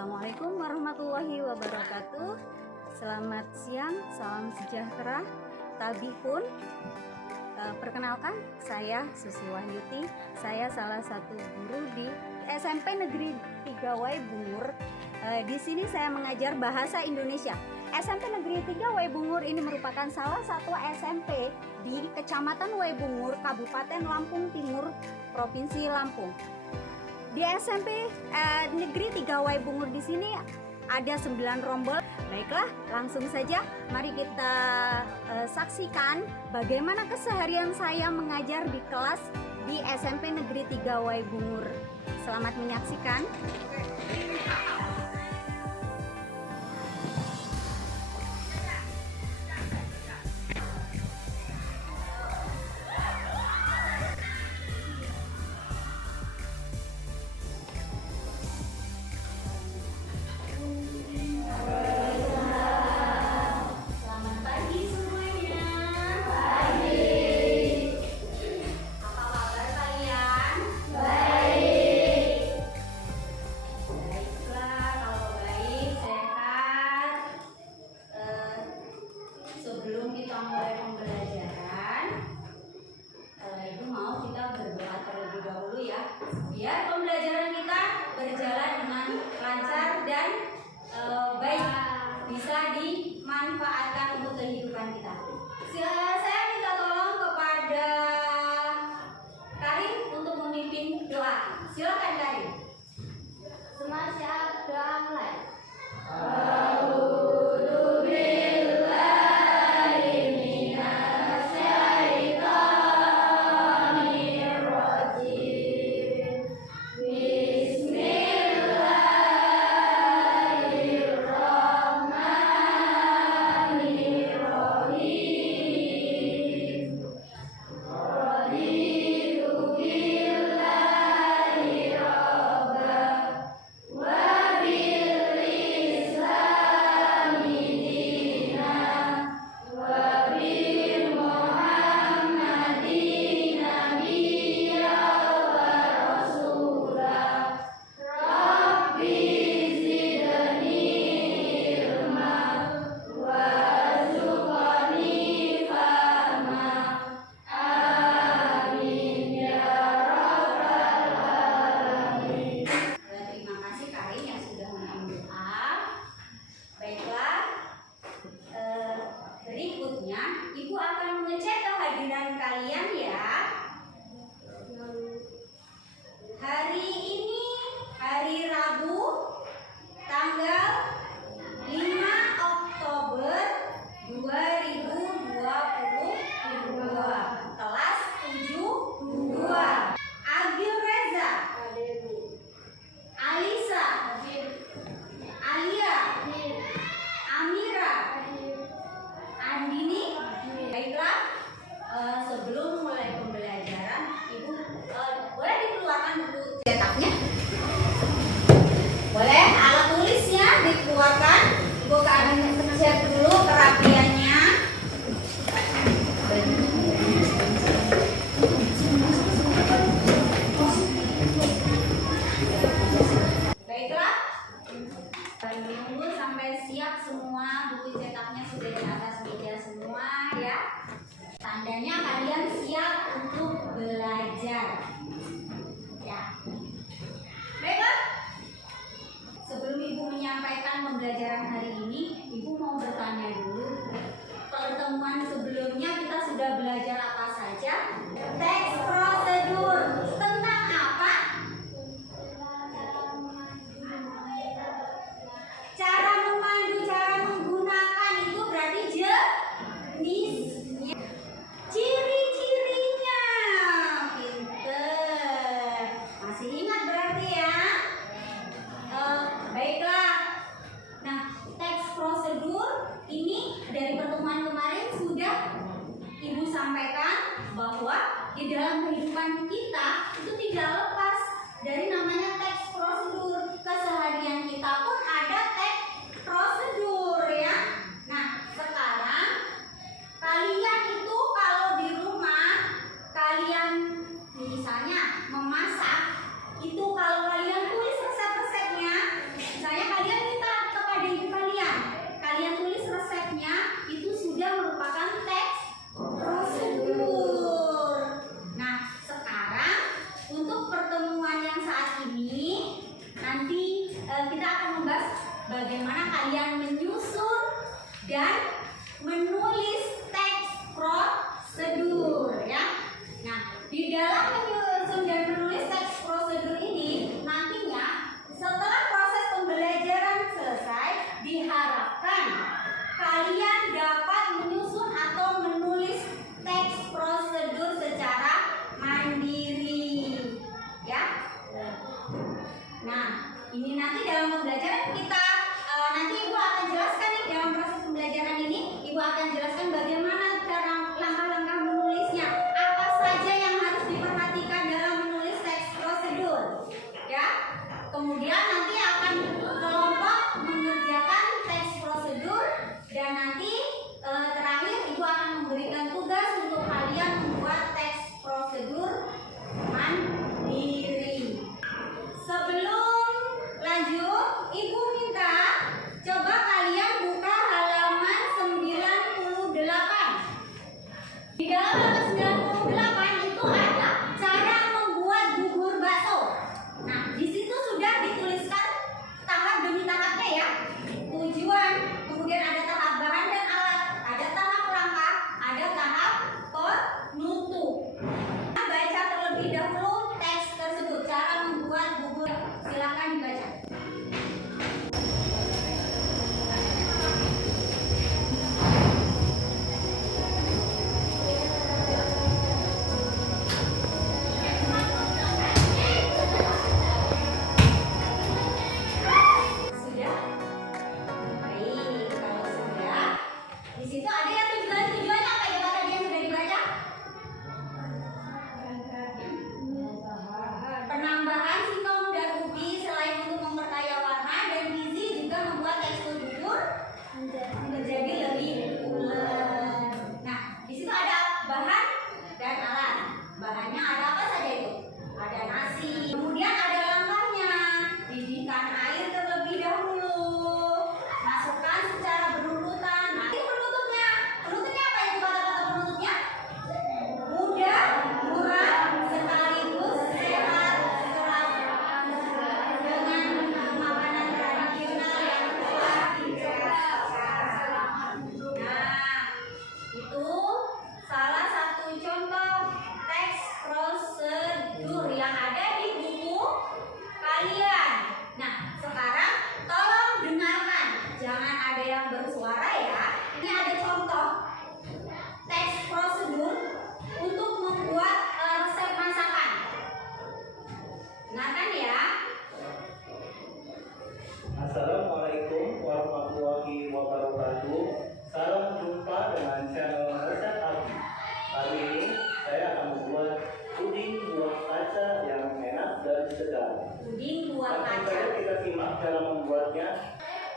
Assalamualaikum warahmatullahi wabarakatuh. Selamat siang, salam sejahtera, tabihun. Perkenalkan, saya Susi Wahyuti. Saya salah satu guru di SMP Negeri 3 Waibungur. Di sini saya mengajar bahasa Indonesia. SMP Negeri 3 Waibungur ini merupakan salah satu SMP di Kecamatan Waibungur, Kabupaten Lampung Timur, Provinsi Lampung. Di SMP Negeri 3 Waibungur di sini ada 9 rombol. Baiklah, langsung saja mari kita saksikan bagaimana keseharian saya mengajar di kelas di SMP Negeri 3 Waibungur. Selamat menyaksikan. Sebelum kita mulai pembelajaran, Ibu mau kita berdoa terlebih dahulu ya, biar pembelajaran kita berjalan dengan lancar dan baik, bisa dimanfaatkan untuk kehidupan kita. Saya minta tolong kepada Karin untuk memimpin doa. Silakan Karin. Semua siap, doa mulai. Ibu akan mengecek kehadiran kalian ya. Hari ini hari Rabu tanggal 5 Oktober 2022, kelas 7-2. Agil Reza, Alisa, Alia, Amira, Andini. Baiklah, sebelum mulai pembelajaran, Ibu boleh dikeluarkan buku cetaknya? Boleh, alat tulisnya dikeluarkan. Ibu akan cek dulu perapiannya. Baiklah, menunggu sampai siap semua, buku cetaknya sudah di atas meja semua ya. Tandanya kalian siap untuk belajar ya. Baiklah, sebelum Ibu menyampaikan pembelajaran hari ini, Ibu mau bertanya dulu. Pertemuan sebelumnya kita sudah belajar apa saja? Teks prosedur. Tentang apa? Cara memandu, cara menggunakan, itu berarti jenisnya, ciri-cirinya. Pinter, masih ingat berarti ya. Baiklah, nah teks prosedur ini dari pertemuan kemarin sudah Ibu sampaikan bahwa di dalam kehidupan kita itu tidak lepas dari namanya teks prosedur. Keseharian kita pun ada teks prosedur ya. Nah sekarang kalian itu kalau di rumah kalian misalnya memasak, itu kalau kalian tulis resep-resepnya, misalnya Di dalam menyusun dan menulis teks prosedur ini, nantinya setelah proses pembelajaran selesai, diharapkan kalian dapat menyusun atau menulis teks prosedur secara mandiri, ya. Nah, ini nanti dalam pembelajaran kita nanti Ibu akan jelaskan nih, dalam proses pembelajaran ini Ibu akan jelaskan bagaimana cara langkah-langkah menulisnya, apa saja yang harus diperhatikan dalam menulis teks prosedur, ya. Kemudian nanti akan kelompok mengerjakan teks prosedur dan nanti terakhir Ibu akan memberikan tugas untuk kalian membuat teks prosedur mandiri. Sebelum lanjut, Ibu minta coba kalian buka halaman 98. Di dalam halaman 98 itu ada cara membuat bubur bakso. Nah, di situ sudah dituliskan tahap demi tahapnya ya. Tujuan, kemudian ada tahap bahan dan alat, ada tahap langkah, ada tahap penutup. Nah, baca terlebih dahulu teks tersebut, cara membuat bubur. Silakan dibaca. Sudah? Baik, kalau sudah, di situ ada yang tujuannya apa ya Pak tadi yang sudah dibaca? Penambahan singkong dan ubi selain untuk memperkaya warna dan gizi juga membuat tekstur bubur menjadi lebih ulet. Nah, di situ ada bahan dan alat. Bahannya ada apa saja itu? Ada nasi. Kemudian ada langkahnya. Didihkan air terlebih dahulu. Masukkan secara berurutan. Nah, ini penutupnya. Penutupnya apa itu kata-kata penutupnya? Mudah, murah, sekaligus sehat, dengan makanan tradisional yang telah dijelaskan. Nah, itu salah satu contoh teks prosedur yang ada di buku kalian. Nah, sekarang tolong dengarkan, jangan ada yang bersuara ya. Ini ada contoh teks prosedur untuk membuat resep masakan. Dengarkan ya. Assalamualaikum warahmatullahi wabarakatuh. Salam jumpa dengan channel Resep Abi. Kali ini saya akan membuat puding buah kaca yang enak dan segar. Puding buah Langsung kaca. saja kita simak cara membuatnya.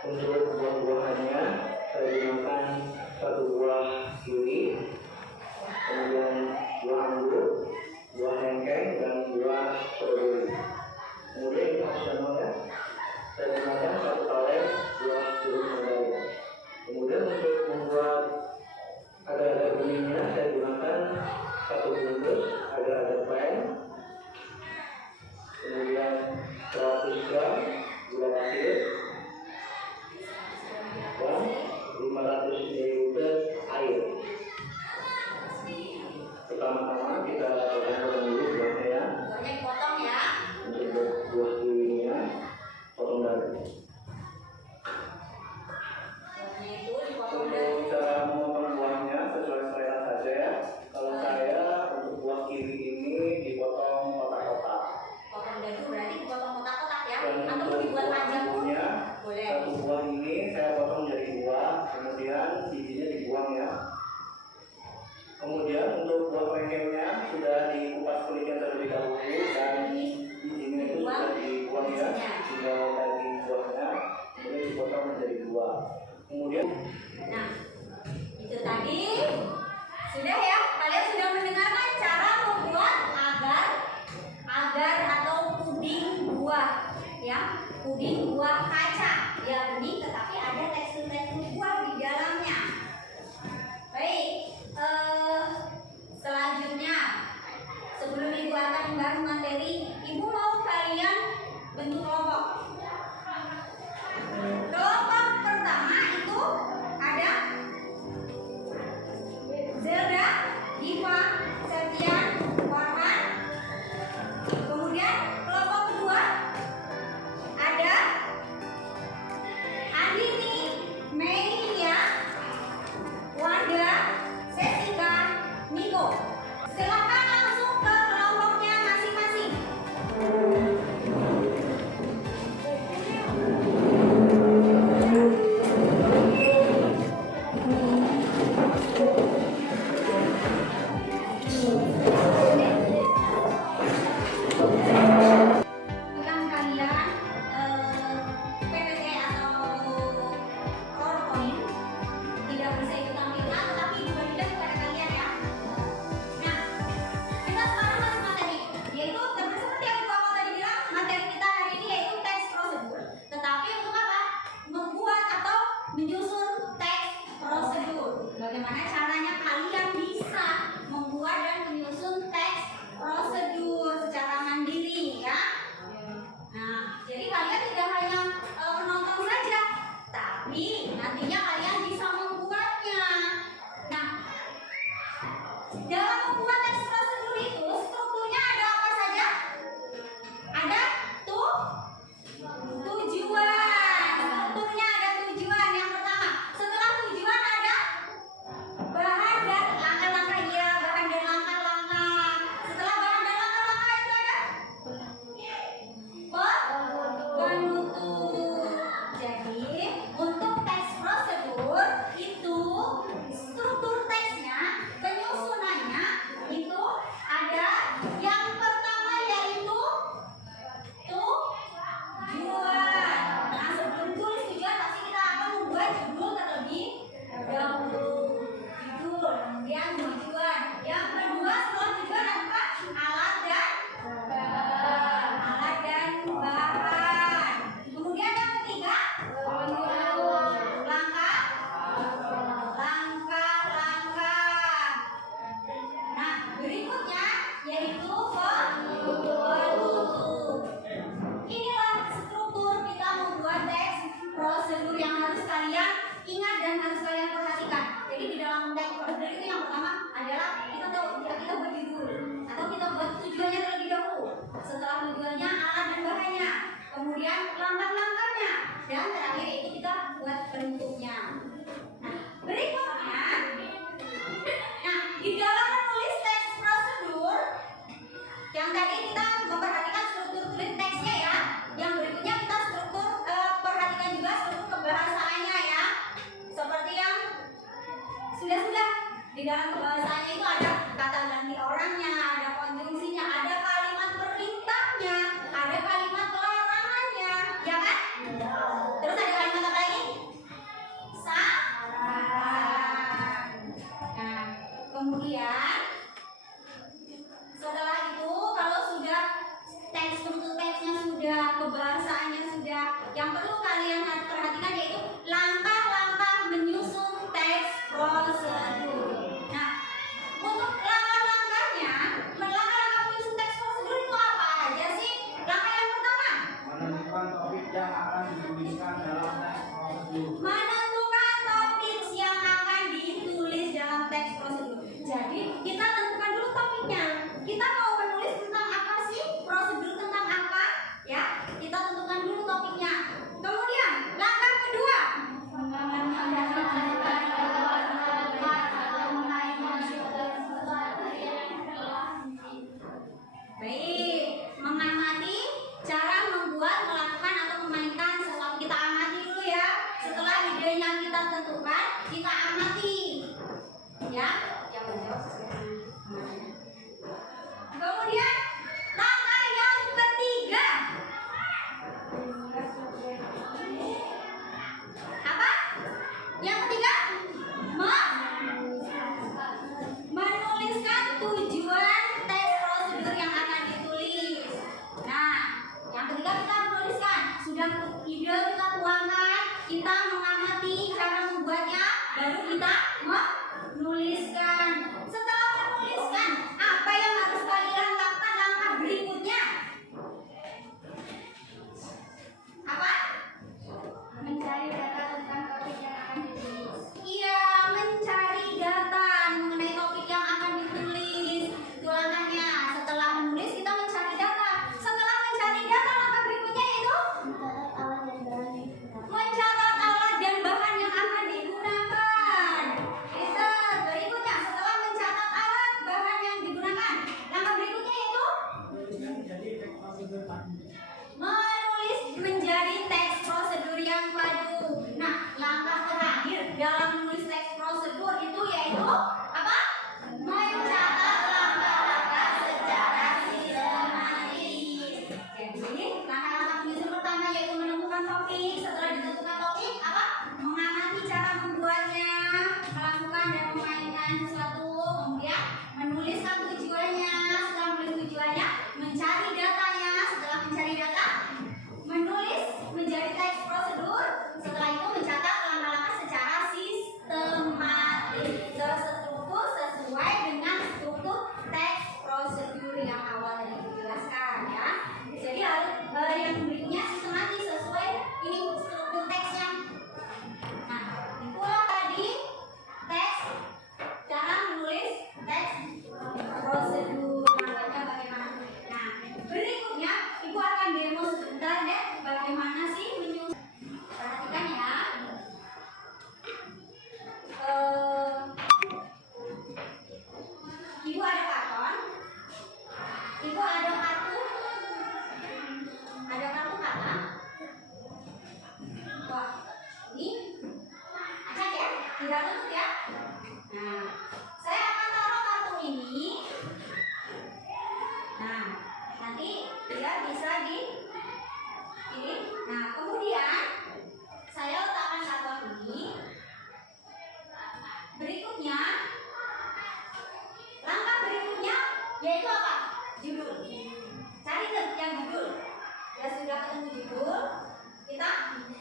Untuk buah-buahannya saya gunakan satu buah kiwi, kemudian buah anggur, buah hengkeng, dan buah stroberi. Kemudian ini opsionalnya, saya gunakan satu kaleng buah jeruk mandarin. Kemudian untuk membuat agar-agar kuningnya saya gunakan satu bungkus agar-agar pen, kemudian 100 gram gula pasir dan 500 ml air. Pertama-tama kita potong dulu buahnya ya. Buahnya dipotong ya. Untuk buah kiwinya potong dari. Buahnya itu dipotong dari. Untuk cara memotong buahnya sesuai selera saja ya. Kalau saya untuk buah kiwi ini dipotong kotak-kotak. Potong dadu berarti dipotong kotak-kotak ya. Dan Atau untuk dibuat buah panjang pun kiwinya, boleh. satu buah ini saya potong jadi dua, kemudian bijinya dibuang ya. Kemudian untuk buah hengkengnya sudah dikupas kulitnya terlebih dahulu dan bijinya itu sudah dibuang ya, tinggal daging buahnya, kemudian dipotong menjadi dua. Kemudian Nah, itu tadi sudah ya. Kalian sudah mendengarkan cara membuat agar atau puding buah ya, puding buah kaca. Ya bening tetapi ada tekstur-tekstur buah di dalamnya. Baik, selanjutnya sebelum Ibu akan membahas materi, Ibu mau kalian bentuk kelompok. Kelompok pertama itu ada Zelda, Diva, Septian, Farhan, yang perlu kalian perhatikan yaitu langkah-langkah menyusun teks prosedur. Nah, untuk langkah-langkahnya, langkah-langkah menyusun teks prosedur itu apa aja sih? Langkah yang pertama, menentukan topik yang akan dituliskan dalam teks prosedur. menentukan topik yang akan ditulis dalam teks prosedur. Jadi kita tentukan dulu topiknya. Kita mau menulis tentang apa sih? Prosedur tentang apa? Ya, kita tentukan dulu topiknya. Kemudian langkah kedua, baik, mengamati cara membuat, melakukan atau memainkan sesuatu. Kita amati dulu ya. Setelah idenya kita tentukan, kita amati. Ya, yang menjawab sesuai namanya. Kemudian langkah yang ketiga, apa? Yang ketiga, menuliskan tujuan teks prosedur yang akan ditulis. Nah, yang ketiga kita menuliskan. Sudah ide kita tuangkan, kita mengamati cara membuatnya, baru kita menuliskan. Setelah menuliskan, apa yang harus kalian lakukan langkah berikutnya? Apa? Mencari data tentang topik yang akan ditulis. Iya, mencari data mengenai topik yang akan ditulis. Itu langkahnya. Setelah menulis, kita mencari data. Setelah mencari data, langkah berikutnya yaitu mencatat alat dan bahan yang akan digunakan. Itu berikutnya. Setelah mencatat alat bahan yang digunakan, langkah berikutnya yaitu menulis menjadi teks prosedur yang padu. Nah, langkah terakhir dalam menulis teks prosedur itu yaitu apa? Mencatat langkah-langkah secara sistematis. Jadi, langkah-langkah penyusun pertama yaitu menemukan topik. Setelah ditentukan topik, apa? Mengamati cara membuatnya, melakukan dan memainkan sesuatu. Kemudian menuliskan tujuannya. Setelah menulis tujuannya, mencari datanya. Setelah mencari data, menulis menjadi teks prosedur. Setelah itu mencatat langkah-langkah secara sistematis, terstruktur sesuai dengan struktur teks prosedur yang awal tadi dijelaskan ya. Jadi harus yang berikutnya sistematis sesuai ini struktur teksnya. Nah, itulah tadi teks, cara menulis teks prosedur, membuatnya bagaimana. Nah, berikutnya Ibu akan demo sebentar deh bagaimana sih menyusun. Perhatikan ya. Ibu ada karton. Ibu ada kartu kata. Wah, ini acak ya, tidak tutup ya. Nah, saya akan taruh kartu ini. Nah, nanti biar bisa dipilih. Nah, kemudian saya letakkan karton ini. Berikutnya, langkah berikutnya yaitu apa? Judul. Cari yang judul. Ya sudah ketemu judul, kita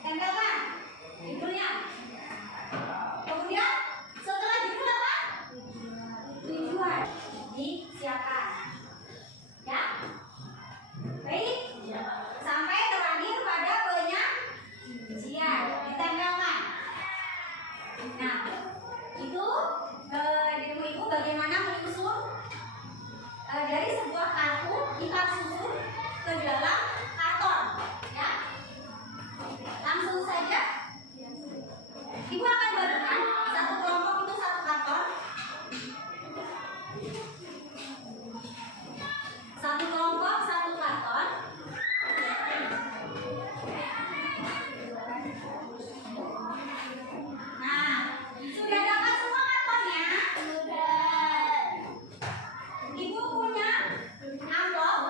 tempelkan judulnya. Kemudian setelah judul apa? Tujuan disiapkan. Ya, baik. Sampai terakhir pada penyajian ditempelkan. Nah, itu ibu bagaimana menyusun dari sebuah kartu kita susun ke dalam karton, ya. Langsung saja, ibu akan bagikan satu kelompok itu satu karton, satu kelompok satu karton. Nah, sudah dapat semua kartonnya? Sudah. Ibu punya amplop.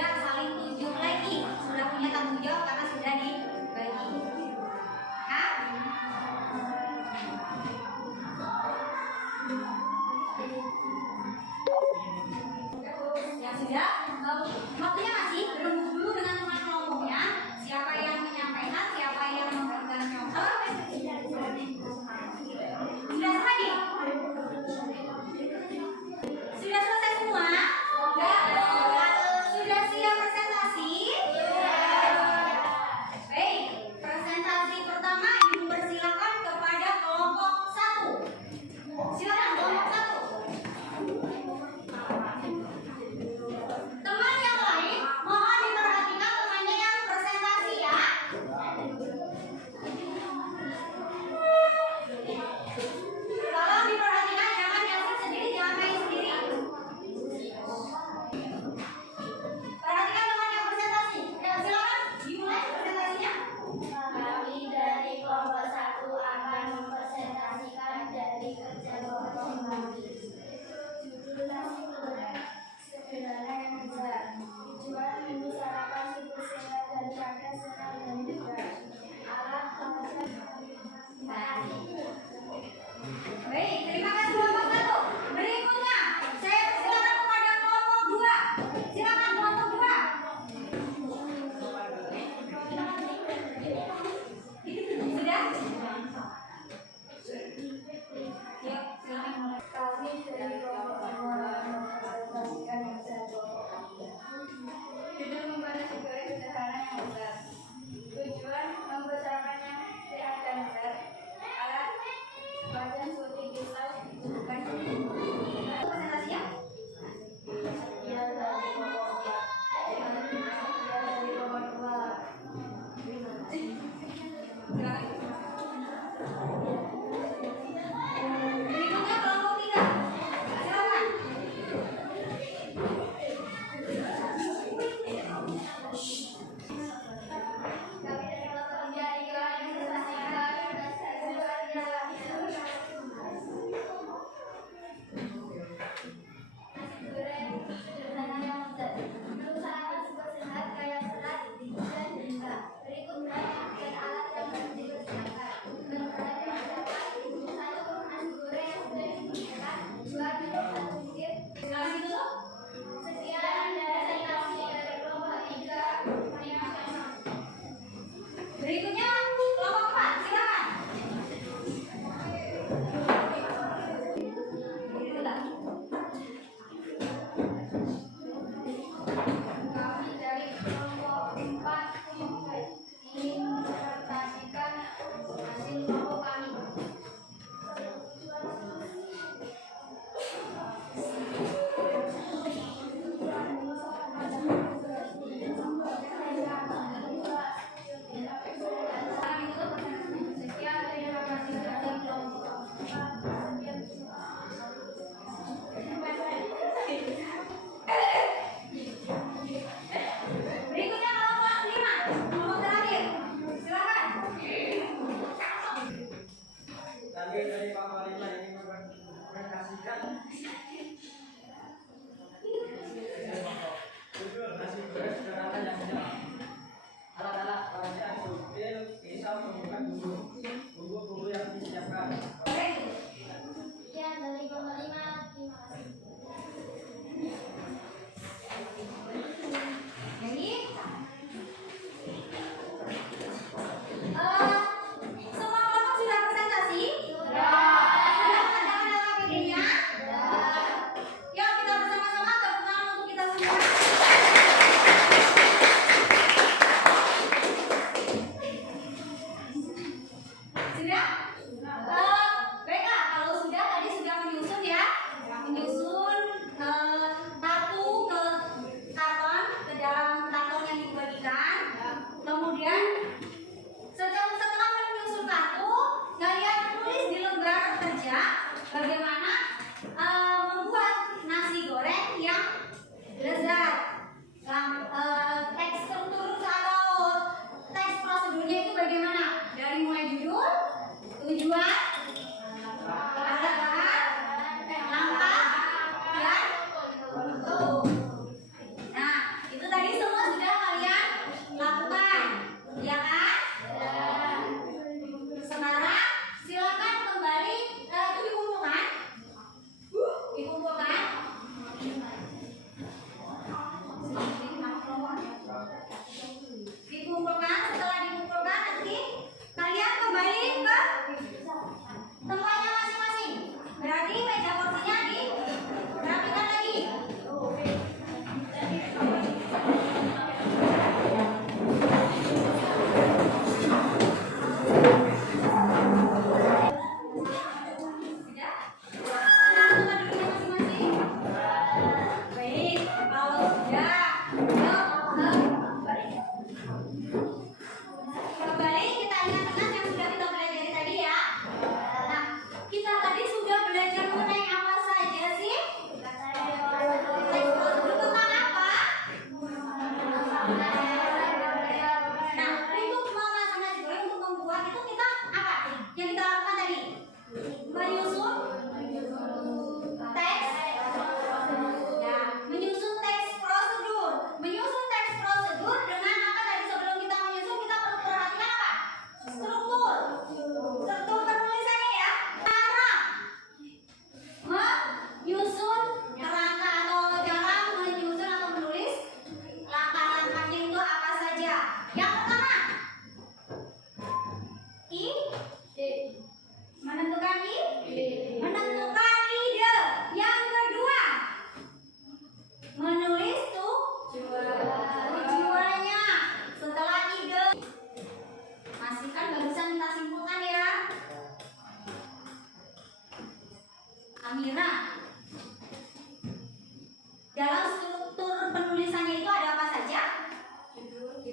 tidak saling tunjuk lagi. Sudah punya tanggung jawab karena sudah dibagi. Hah? Ya sudah, waktunya masih berembuk dulu dengan teman kelompoknya. Siapa yang menyampaikan, siapa yang memberikan contoh. Sudah selesai? Sudah selesai semua? Sudah siap presentasi? Baik, presentasi pertama Ibu persilakan kepada kelompok 1. Silakan kelompok 1. Teman yang lain, mohon diperhatikan temannya yang presentasi ya. Tolong diperhatikan, jangan ngasih sendiri, jangan main sendiri. Perhatikan teman yang presentasi. Ya, silakan dimulai presentasinya. Kami dari kelompok 1 akan mempresentasikan dari kerja kelompok kami. Judul nasi goreng sederhana yang besar. Tujuan membicarakan super sehat dan pakai senang dan juga alat pelajar. Baik, terima kasih kelompok 1. Berikutnya, saya persilakan kepada kelompok 2. Silakan kelompok 2. Sudah? Yuk, silakan. Kami dari kelompok 2 akan mempresentasikan kerja kelompok kami. Judul membuat nasi goreng sederhana yang besar. Tujuan membesarkannya sehat dan besar. Alat badan seperti pisau, bukan Presentasinya. dia dari kelompok 4. Dia dari kelompok 2. Silakan. Berikutnya kelompok 3. Silakan.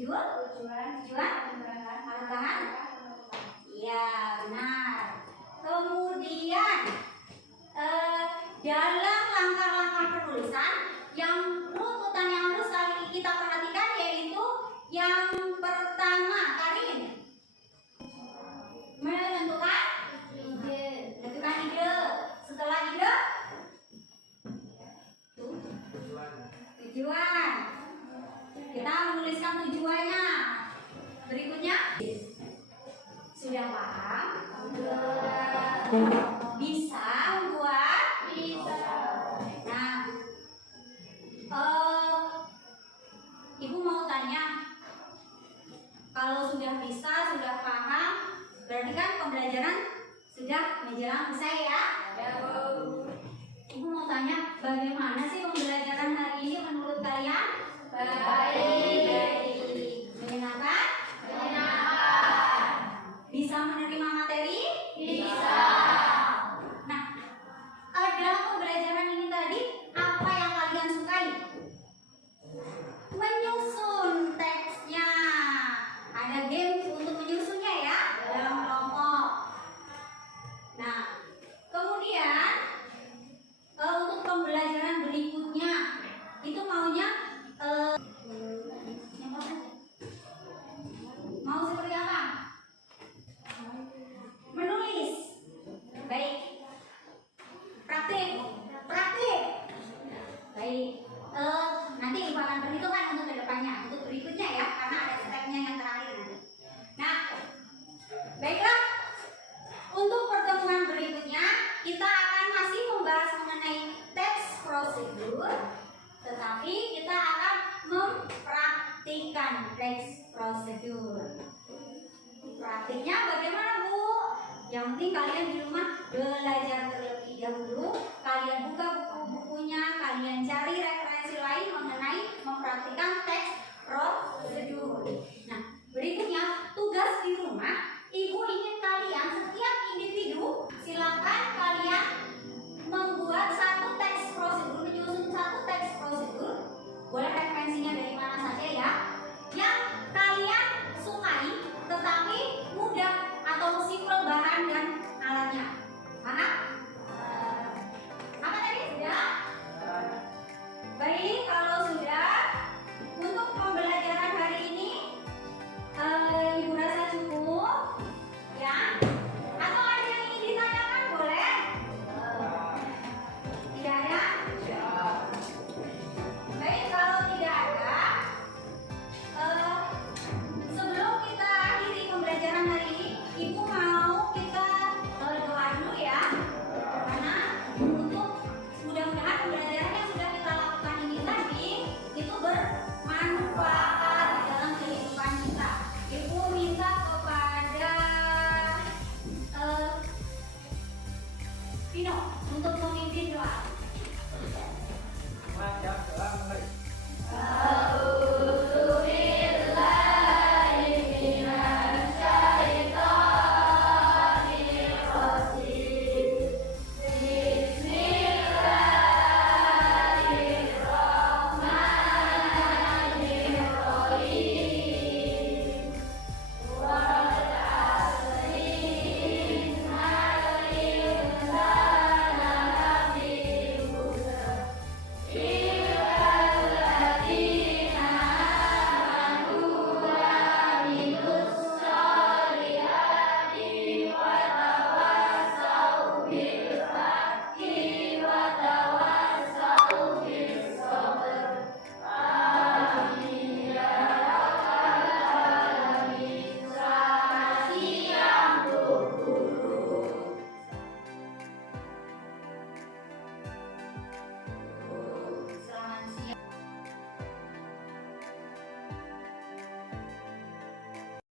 tujuan arahkan. Iya, benar. Kemudian dalam langkah-langkah penulisan yang runtutan yang harus kita perhatikan yaitu yang pertama, Karin, menentukan ide. Setelah ide, tujuan. Kita menuliskan tujuannya. Berikutnya, sudah paham? Bisa membuat? bisa Nah, Ibu mau tanya, kalau sudah bisa, sudah paham, berarti kan pembelajaran sudah menjelang selesai ya? Ibu mau tanya, bagaimana sih pembelajaran hari ini menurut kalian? baik Menyenangkan? Bisa menerima materi? bisa Nah, dalam pembelajaran ini tadi, apa yang kalian sukai? Menyusun teksnya. Ada game untuk menyusunnya ya, dalam kelompok. Nah, kemudian untuk pembelajaran berikutnya, itu maunya mau seperti apa? Menulis. Baik. Praktik. Baik. Nanti Ibu akan perhitungkan untuk kedepannya, untuk berikutnya ya, karena ada stepnya yang terakhir nanti. Nah, baiklah. Untuk pertemuan berikutnya, kita akan masih membahas mengenai teks prosedur, tetapi kita akan mempraktikkan teks prosedur. Praktiknya bagaimana, Bu? Yang penting kalian di rumah belajar terlebih dahulu. Kalian buka buku-bukunya, kalian cari referensi lain mengenai mempraktikkan